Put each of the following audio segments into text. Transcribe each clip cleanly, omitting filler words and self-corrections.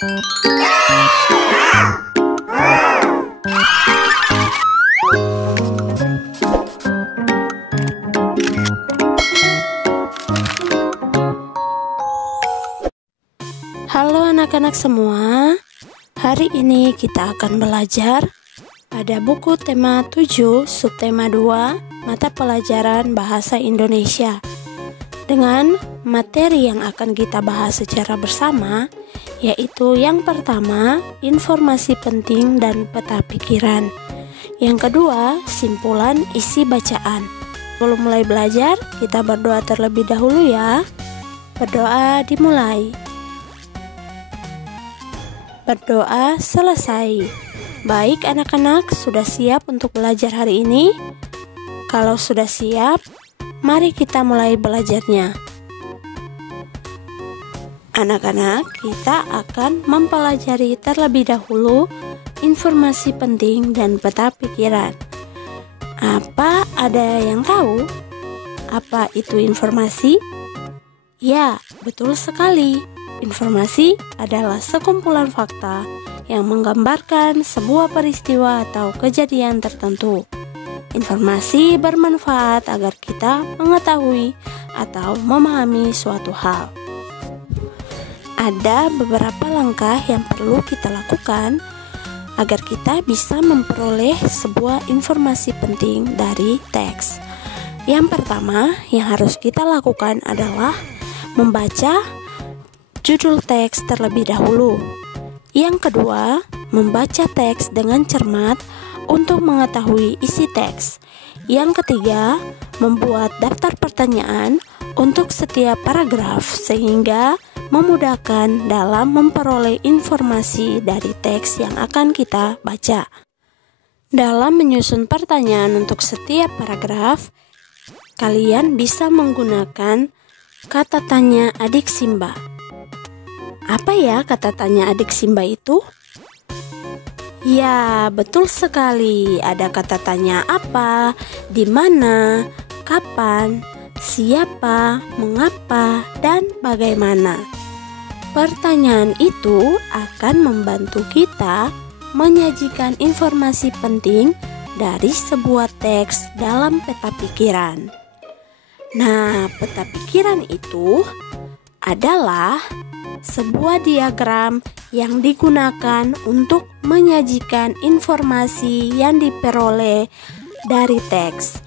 Halo anak-anak semua, hari ini kita akan belajar pada buku tema 7, subtema 2, mata pelajaran Bahasa Indonesia. Dengan materi yang akan kita bahas secara bersama, yaitu yang pertama, informasi penting dan peta pikiran. Yang kedua, simpulan isi bacaan. Sebelum mulai belajar, kita berdoa terlebih dahulu ya. Berdoa dimulai. Berdoa selesai. Baik anak-anak, sudah siap untuk belajar hari ini? Kalau sudah siap, mari kita mulai belajarnya. Anak-anak, kita akan mempelajari terlebih dahulu informasi penting dan peta pikiran. Apa ada yang tahu? Apa itu informasi? Ya, betul sekali. Informasi adalah sekumpulan fakta yang menggambarkan sebuah peristiwa atau kejadian tertentu. Informasi bermanfaat agar kita mengetahui atau memahami suatu hal. Ada beberapa langkah yang perlu kita lakukan agar kita bisa memperoleh sebuah informasi penting dari teks. Yang pertama yang harus kita lakukan adalah membaca judul teks terlebih dahulu. Yang kedua, membaca teks dengan cermat untuk mengetahui isi teks. Yang ketiga, membuat daftar pertanyaan untuk setiap paragraf sehingga memudahkan dalam memperoleh informasi dari teks yang akan kita baca. Dalam menyusun pertanyaan untuk setiap paragraf, kalian bisa menggunakan kata tanya adik Simba. Apa ya kata tanya adik Simba itu? Ya, betul sekali. Ada kata tanya apa, di mana, kapan, siapa, mengapa, dan bagaimana. Pertanyaan itu akan membantu kita menyajikan informasi penting dari sebuah teks dalam peta pikiran. Nah, peta pikiran itu adalah sebuah diagram yang digunakan untuk menyajikan informasi yang diperoleh dari teks.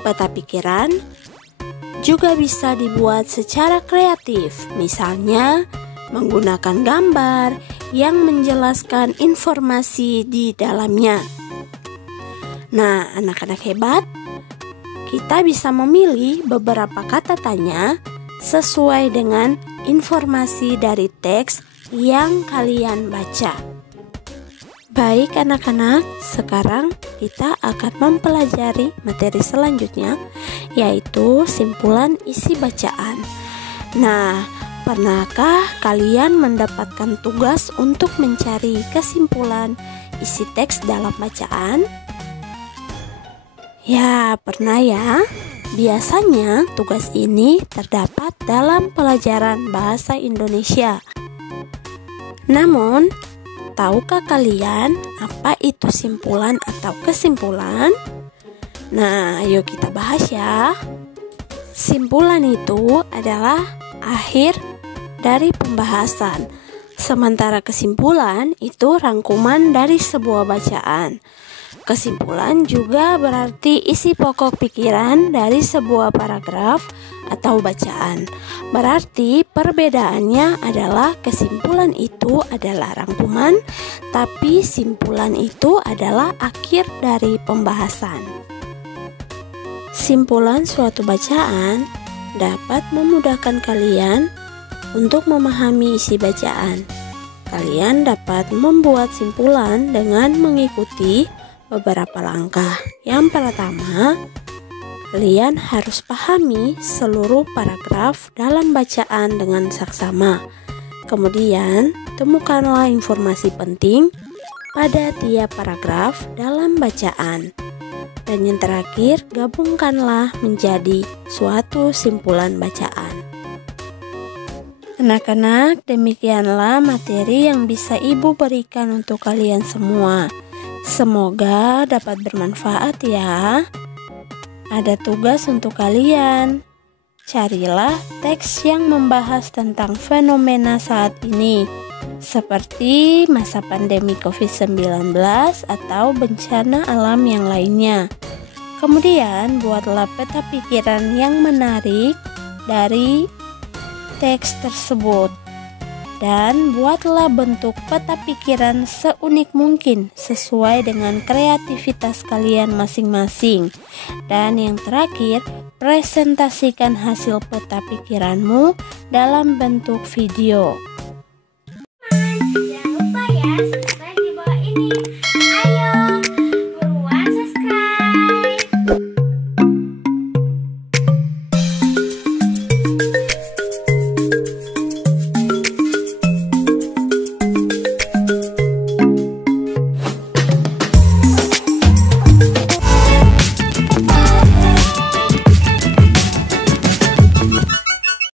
Peta pikiran juga bisa dibuat secara kreatif, misalnya menggunakan gambar yang menjelaskan informasi di dalamnya. Nah, anak-anak hebat, kita bisa memilih beberapa kata tanya sesuai dengan informasi dari teks yang kalian baca. Baik anak-anak, sekarang kita akan mempelajari materi selanjutnya, yaitu simpulan isi bacaan. Nah, pernahkah kalian mendapatkan tugas untuk mencari kesimpulan isi teks dalam bacaan? Ya, pernah ya. Biasanya tugas ini terdapat dalam pelajaran bahasa Indonesia. Namun, tahukah kalian apa itu simpulan atau kesimpulan? Nah, ayo kita bahas ya. Simpulan itu adalah akhir dari pembahasan, sementara kesimpulan itu rangkuman dari sebuah bacaan. Kesimpulan juga berarti isi pokok pikiran dari sebuah paragraf atau bacaan. Berarti perbedaannya adalah kesimpulan itu adalah rangkuman, tapi simpulan itu adalah akhir dari pembahasan. Simpulan suatu bacaan dapat memudahkan kalian untuk memahami isi bacaan. Kalian dapat membuat simpulan dengan mengikuti beberapa langkah. Yang pertama, kalian harus pahami seluruh paragraf dalam bacaan dengan saksama. Kemudian, temukanlah informasi penting pada tiap paragraf dalam bacaan. Dan yang terakhir, gabungkanlah menjadi suatu simpulan bacaan. Anak-anak, demikianlah materi yang bisa Ibu berikan untuk kalian semua. Semoga dapat bermanfaat ya. Ada tugas untuk kalian. Carilah teks yang membahas tentang fenomena saat ini, seperti masa pandemi COVID-19 atau bencana alam yang lainnya. Kemudian buatlah peta pikiran yang menarik dari teks tersebut dan buatlah bentuk peta pikiran seunik mungkin sesuai dengan kreativitas kalian masing-masing. Dan yang terakhir, presentasikan hasil peta pikiranmu dalam bentuk video.